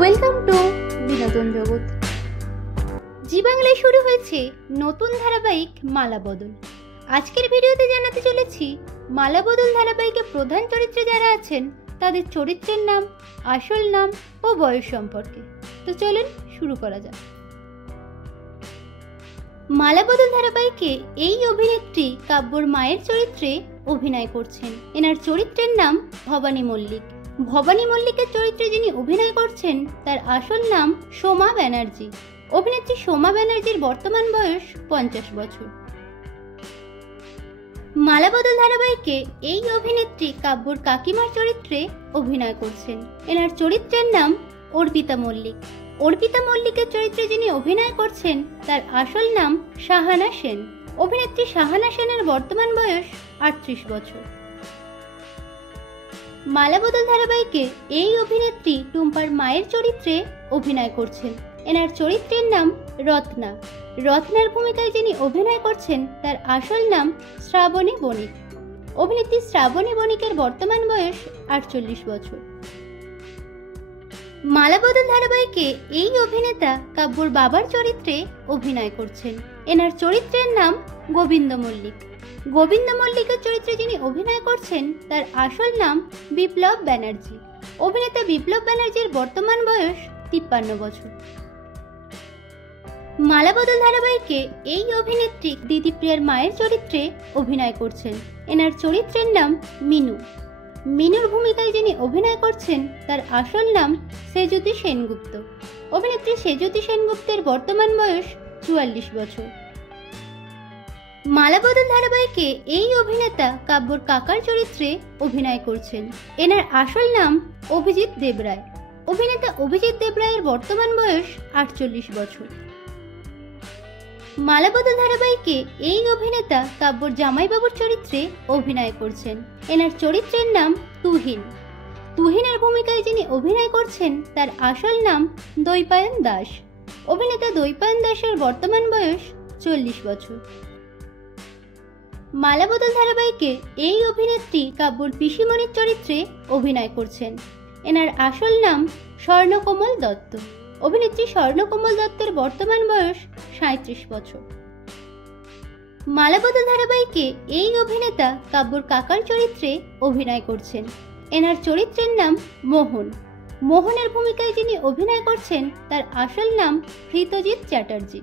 Welcome to বিনোদন জগৎ। জি বাংলায় শুরু হয়েছে নতুন ধারাবাহিক মালাবদল। আজকের ভিডিওতে জানাতে চলেছি মালাবদল ধারাবাহিকে প্রধান চরিত্রে যারা আছেন তাদের চরিত্রের নাম, আসল নাম ও বয়স সম্পর্কে। তো চলুন শুরু করা যাক। মালাবদল ধারাবাহিকে এই অভিনেত্রী কাব্যর মায়ের চরিত্রে অভিনয় করছেন। এনার চরিত্রের নাম ভবানী মল্লিক। ভবানী মল্লিকের চরিত্রে যিনি অভিনয় করছেন তার আসল নাম সোমা ব্যানার্জি। অভিনেত্রী সোমা ব্যানার্জির বর্তমান বয়স 50 বছর। মালাবদল ধারাবাহিকে এই অভিনেত্রী কাব্যর কাকিমার চরিত্রে অভিনয় করছেন। এনার চরিত্রের নাম অর্পিতা মল্লিক। অর্পিতা মল্লিকের চরিত্রে যিনি অভিনয় করছেন তার আসল নাম শাহানা সেন। অভিনেত্রী শাহানা সেনের বর্তমান বয়স 38 বছর। মালাবদল ধারাবাহিকে এই অভিনেত্রী টুম্পার মায়ের চরিত্রে অভিনয় করছেন। এনার চরিত্রের নাম রত্না। রত্নার ভূমিকায় যিনি অভিনয় করছেন তার আসল নাম শ্রাবণী বণিক। অভিনেত্রী শ্রাবণী বণিকের বর্তমান বয়স 48 বছর। মালাবদল ধারাবাহিকে এই অভিনেতা কাব্যর বাবার চরিত্রে অভিনয় করছেন। এনার চরিত্রের নাম গোবিন্দ মল্লিক। গোবিন্দ মল্লিকের চরিত্রে যিনি অভিনয় করছেন তার আসল নাম বিপ্লব ব্যানার্জি। অভিনেতা বিপ্লব ব্যানার্জির বর্তমান বয়স 53 বছর। মালাবদল ধারাবাহিকে এই অভিনেত্রী দিদিপ্রিয়ার মায়ের চরিত্রে অভিনয় করছেন। এনার চরিত্রের নাম মিনু। মিনুর ভূমিকায় যিনি অভিনয় করছেন তার আসল নাম সেজুতি সেনগুপ্ত। অভিনেত্রী সেজুতি সেনগুপ্তের বর্তমান বয়স 44 বছর। মালাবদল ধারাবাহিকে এই অভিনেতা কাব্যর কাকার চরিত্রে অভিনয় করছেন। এনার আসল নাম অভিজিৎ দেবরায়। অভিনেতা অভিজিৎ দেবরায়ের বর্তমান বয়স 48 বছর। মালাবদল ধারাবাহিকে এই অভিনেতা কাব্যর জামাইবাবুর চরিত্রে অভিনয় করছেন। এনার চরিত্রের নাম তুহিন। তুহিনের ভূমিকায় যিনি অভিনয় করছেন তার আসল নাম দৈপায়ন দাস। অভিনেতা দৈপায়ন দাসের বর্তমান বয়স 40 বছর। মালাবদল ধারাবাহিকে এই অভিনেত্রী কাব্যর পিসিমণির চরিত্রে অভিনয় করছেন। এনার আসল নাম স্বর্ণকমল দত্ত। অভিনেত্রী স্বর্ণকমল দত্তের বর্তমান বয়স 37 বছর। মালাবদল ধারাবাহিকে এই অভিনেতা কাব্যর কাকার চরিত্রে অভিনয় করছেন। এনার চরিত্রের নাম মোহন। মোহনের ভূমিকায় যিনি অভিনয় করছেন তার আসল নাম হৃতজিৎ চ্যাটার্জি।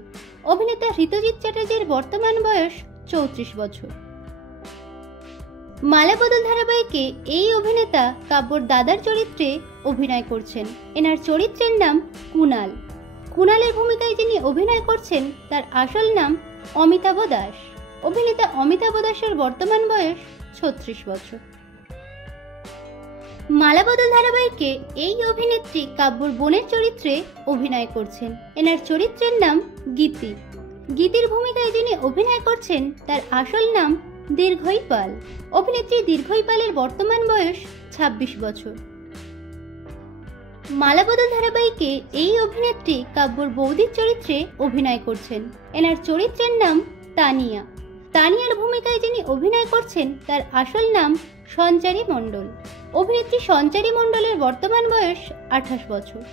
অভিনেতা হৃতজিৎ চ্যাটার্জির বর্তমান বয়স 34 বছর। মালাবদল ধারাবাহিকে এই অভিনেতা কাব্যর দাদার চরিত্রে অভিনয় করছেন। এনার চরিত্রের নাম কুনাল। কুনালের ভূমিকায় যিনি অভিনয় করছেন তার আসল নাম অমিতাভ দাস। অভিনেতা অমিতাভ দাসের বর্তমান বয়স 36 বছর। মালাবদল ধারাবাহিকে এই অভিনেত্রী কাব্যর বোনের চরিত্রে অভিনয় করছেন। এনার চরিত্রের নাম গীতি। গীতির ভূমিকায় যিনি অভিনয় করছেন তার আসল নাম দীর্ঘই পাল। অভিনেত্রী দীর্ঘই পালের বর্তমান বয়স 26 বছর। মালাবদল ধারাবাহিকে এই অভিনেত্রী কাব্যর বৌদির চরিত্রে অভিনয় করছেন। এনার চরিত্রের নাম তানিয়া। তানিয়ার ভূমিকায় যিনি অভিনয় করছেন তার আসল নাম সঞ্চারী মণ্ডল। অভিনেত্রী সঞ্চারী মণ্ডলের বর্তমান বয়স 28 বছর।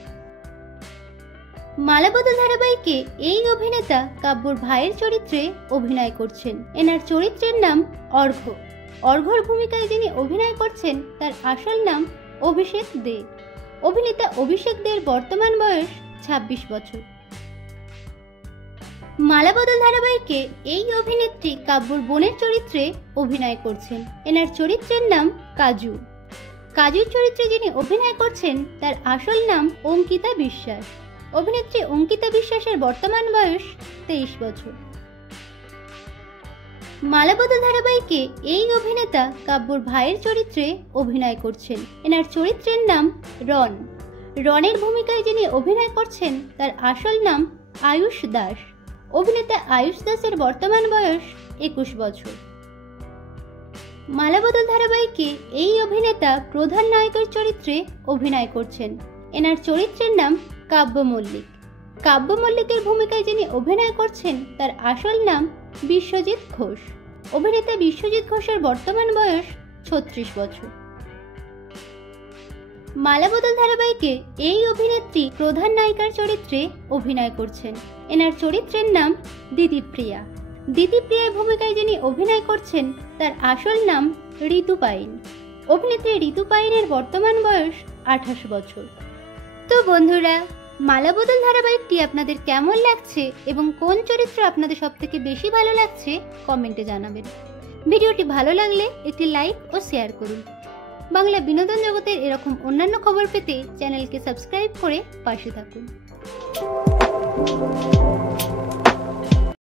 মালাবদল ধারাবাহিকে এই অভিনেতা কাব্যর ভাইয়ের চরিত্রে অভিনয় করছেন। এনার চরিত্রের নাম অর্ঘ্য। অর্ঘ্যর ভূমিকায় যিনি অভিনয় করছেন তার আসল নাম অভিষেক দে। অভিনেতা অভিষেক দের বর্তমান বয়স 26 বছর। মালাবদল ধারাবাহিকে এই অভিনেত্রী কাব্যর বোনের চরিত্রে অভিনয় করছেন। এনার চরিত্রের নাম কাজু। কাজুর চরিত্রে যিনি অভিনয় করছেন তার আসল নাম অঙ্কিতা বিশ্বাস। অভিনেত্রী অঙ্কিতা বিশ্বাসের বর্তমান বয়স 23 বছর। মালাবদল ধারাবাহিকে এই অভিনেতা কাব্যর ভাইয়ের চরিত্রে অভিনয় করছেন। এনার চরিত্রের নাম রন। রনের ভূমিকায় যিনি অভিনয় করছেন তার আসল নাম আয়ুষ দাস। অভিনেতা আয়ুষ দাসের বর্তমান বয়স 21 বছর। মালাবদল ধারাবাহিকে এই অভিনেতা প্রধান নায়কের চরিত্রে অভিনয় করছেন। এনার চরিত্রের নাম কাব্য মল্লিক। কাব্য মল্লিকের ভূমিকায় যিনি অভিনয় করছেন তার আসল নাম বিশ্বজিৎ ঘোষ। অভিনেতা বিশ্বজিৎ ঘোষের বর্তমান বয়স 36 বছর। মালাবদল ধারাবাহিকে এই অভিনেত্রী প্রধান নায়িকার চরিত্রে অভিনয় করছেন। এনার চরিত্রের নাম দিদিপ্রিয়া। দিদিপ্রিয়ার ভূমিকায় যিনি অভিনয় করছেন তার আসল নাম ঋতু পাইন। অভিনেত্রী ঋতু পাইনের বর্তমান বয়স 28 বছর। তো বন্ধুরা, মালাবদল ধারাবাহিকটি আপনাদের কেমন লাগছে এবং কোন চরিত্র আপনাদের সবথেকে বেশি ভালো লাগছে কমেন্টে জানাবেন। ভিডিওটি ভালো লাগলে একটি লাইক ও শেয়ার করুন। বাংলা বিনোদন জগতের এরকম অন্যান্য খবর পেতে চ্যানেলকে সাবস্ক্রাইব করে পাশে থাকুন।